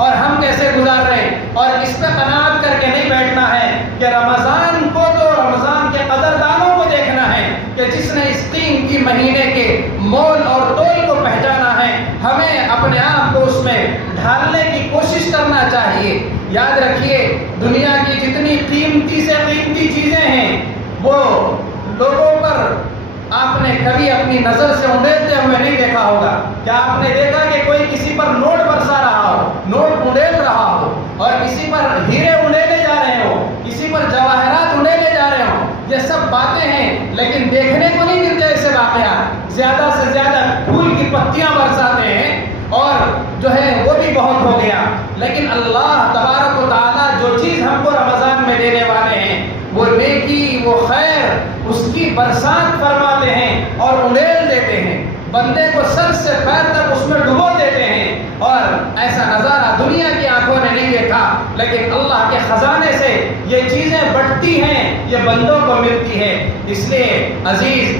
اور ہم کیسے گزار رہے ہیں، اور اس پہ قناعت کر کے نہیں بیٹھنا ہے کہ رمضان کو تو رمضان کے قدردانوں کو دیکھنا ہے کہ جس نے اس قیمتی مہینے کے مول اور تول کو پہچانا ہے، ہمیں اپنے آپ کو اس میں ڈھالنے کی کوشش کرنا چاہیے۔ یاد رکھیے، دنیا کی جتنی قیمتی سے قیمتی چیزیں ہیں وہ لوگوں پر آپ نے کبھی اپنی نظر سے اونڈیلتے ہوئے نہیں دیکھا ہوگا۔ کیا آپ نے دیکھا کہ کوئی کسی پر نوٹ برسا رہا ہو، نوٹ اونڈیل رہا ہو، اور کسی پر ہیرے اونڈیلے جا رہے ہو، کسی پر جواہرات اونڈیلے جا رہے ہو؟ یہ سب باتیں ہیں، لیکن دیکھنے کو نہیں ملتے ایسے واقعات۔ زیادہ سے زیادہ پھول کی پتیاں برساتے ہیں اور جو ہے وہ بھی بہت ہو گیا۔ لیکن اللہ تبارک و تعالیٰ جو چیز ہم کو رمضان میں دینے والے ہیں، وہ نیکی، وہ خیر، اس کی برسات فرماتے ہیں اور اونڈیل دیتے ہیں، بندے کو سر سے پیر تک اس میں ڈبو دیتے ہیں۔ اور ایسا نظارہ دنیا کی آنکھوں نے نہیں دیکھا، لیکن اللہ کے خزانے سے یہ چیزیں بٹتی ہیں، یہ بندوں کو ملتی ہے۔ اس لیے عزیز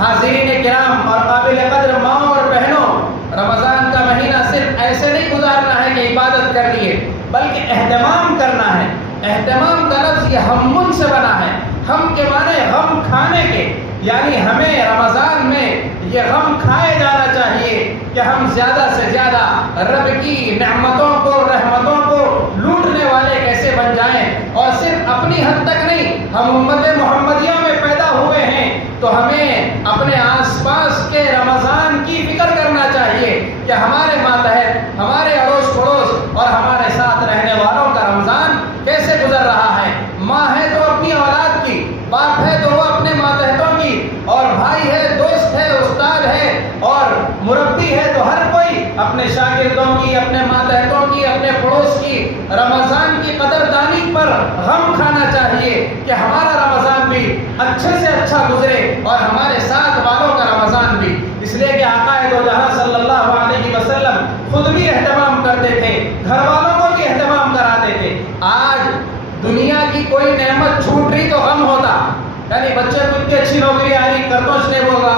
حاضرین کرام اور قابل قدر ماؤں اور بہنوں، رمضان کا مہینہ صرف ایسے نہیں گزارنا ہے کہ عبادت کرنی ہے، بلکہ اہتمام کرنا ہے۔ اہتمام کا لفظ یہ ہمّن سے بنا ہے، ہم کے معنی غم کھانے کے، یعنی ہمیں رمضان میں یہ غم کھائے جانا چاہیے کہ ہم زیادہ سے زیادہ رب کی نعمتوں کو، رحمتوں کو لوٹنے والے کیسے بن جائیں، اور صرف اپنی حد تک نہیں۔ ہم امت محمدیہ میں پیدا ہوئے ہیں تو ہمیں اپنے آس پاس کے رمضان کی فکر کرنا چاہیے کہ ہمارے ماتحت، ہمارے اڑوس پڑوس اور ہمارے ساتھ رہنے والوں کا رمضان کیسے گزر رہا ہے۔ ماں ہے تو اپنی اولاد کی، باپ ہے تو وہ اپنے ماتحتوں کی، اور بھائی ہے، دوست ہے، استاد ہے اور مربی ہے، تو ہر کوئی اپنے شاگردوں کی، اپنے ماتحتوں کی، اپنے پڑوس کی رمضان کی قدردانی پر غم کھانا چاہیے کہ ہمارا رمضان بھی اچھے سے اچھا گزرے اور ہمارے ساتھ والوں کا رمضان بھی۔ اس لیے کہ آقا دو جہاں صلی اللہ علیہ وسلم خود بھی اہتمام کرتے تھے، گھر والوں کو بھی اہتمام کراتے تھے۔ آج دنیا کی کوئی نعمت چھوٹ رہی تو غم ہوتا، یعنی بچے کو اتنی اچھی نوکری آ رہی، کرتوش نہیں ہوگا،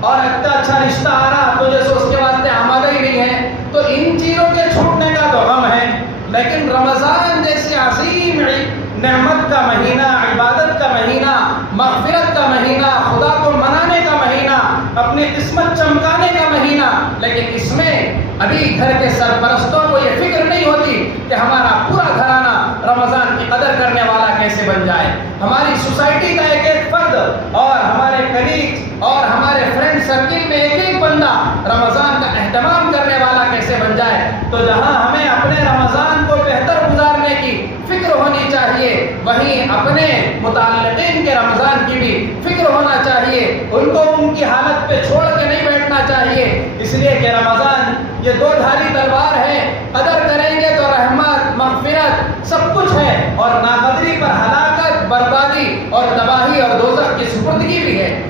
اور اتنا اچھا رشتہ آ رہا تو جیسے اس کے واسطے آمادہ ہی نہیں ہے، تو ان چیزوں کے چھوٹنے کا تو غم ہے۔ لیکن رمضان جیسے عظیم نعمت کا مہینہ، عبادت کا مہینہ، مغفرت کا مہینہ، خدا کو منانے کا مہینہ، اپنی قسمت چمکانے کا مہینہ، لیکن اس میں ابھی گھر کے سرپرستوں کو یہ فکر نہیں ہوتی کہ ہمارا پورا گھرانہ رمضان کی قدر کرنے والا کیسے بن جائے، ہماری سوسائٹی کا ایک ایک فرد اور ہمارے کلیگز اور ہمارے فرینڈ سرکل میں ایک ایک بندہ رمضان کا اہتمام کرنے والا کیسے بن جائے۔ تو جہاں ہمیں اپنے رمضان کو بہتر گزارنے کی فکر ہونی چاہیے، وہیں اپنے متعلقین کے رمضان کی بھی فکر ہونا چاہیے، ان کو ان کی حالت پہ چھوڑ کے نہیں بیٹھنا چاہیے۔ اس لیے کہ رمضان یہ دو دھاری تلوار ہے، قدر کریں گے تو رحمت، مغفرت سب کچھ ہے، اور ناقدری پر ہلاکت، بربادی اور تباہی اور دوزخ کی سپردگی بھی ہے۔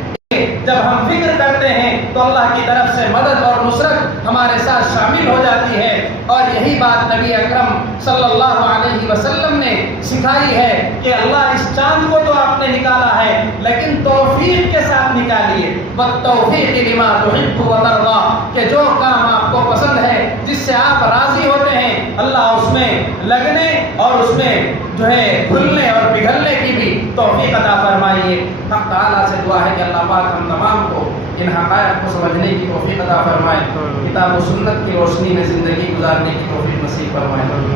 جب ہم فکر کرتے ہیں تو اللہ کی طرف سے مدد اور نصرت ہمارے ساتھ شامل ہو جاتی ہے، اور یہی بات نبی اکرم صلی اللہ علیہ وسلم نے سکھائی ہے کہ اللہ اس چاند کو تو آپ نے نکالا ہے، لیکن توفیق کے ساتھ نکالیے، والتوفیق لما تحب وترضى، کہ جو کام آپ کو پسند ہے، جس سے آپ راضی ہوتے ہیں، اللہ اس میں لگنے اور اس میں جو ہے کھلنے اور پگھلنے کی بھی توفیق عطا فرمائیے۔ حق تعالیٰ سے دعا ہے کہ اللہ پاک ہم تمام کو ان حقائق کو سمجھنے کی توفیق عطا فرمائے، کتاب و سنت کی روشنی میں زندگی گزارنے کی توفیق نصیب فرمائے۔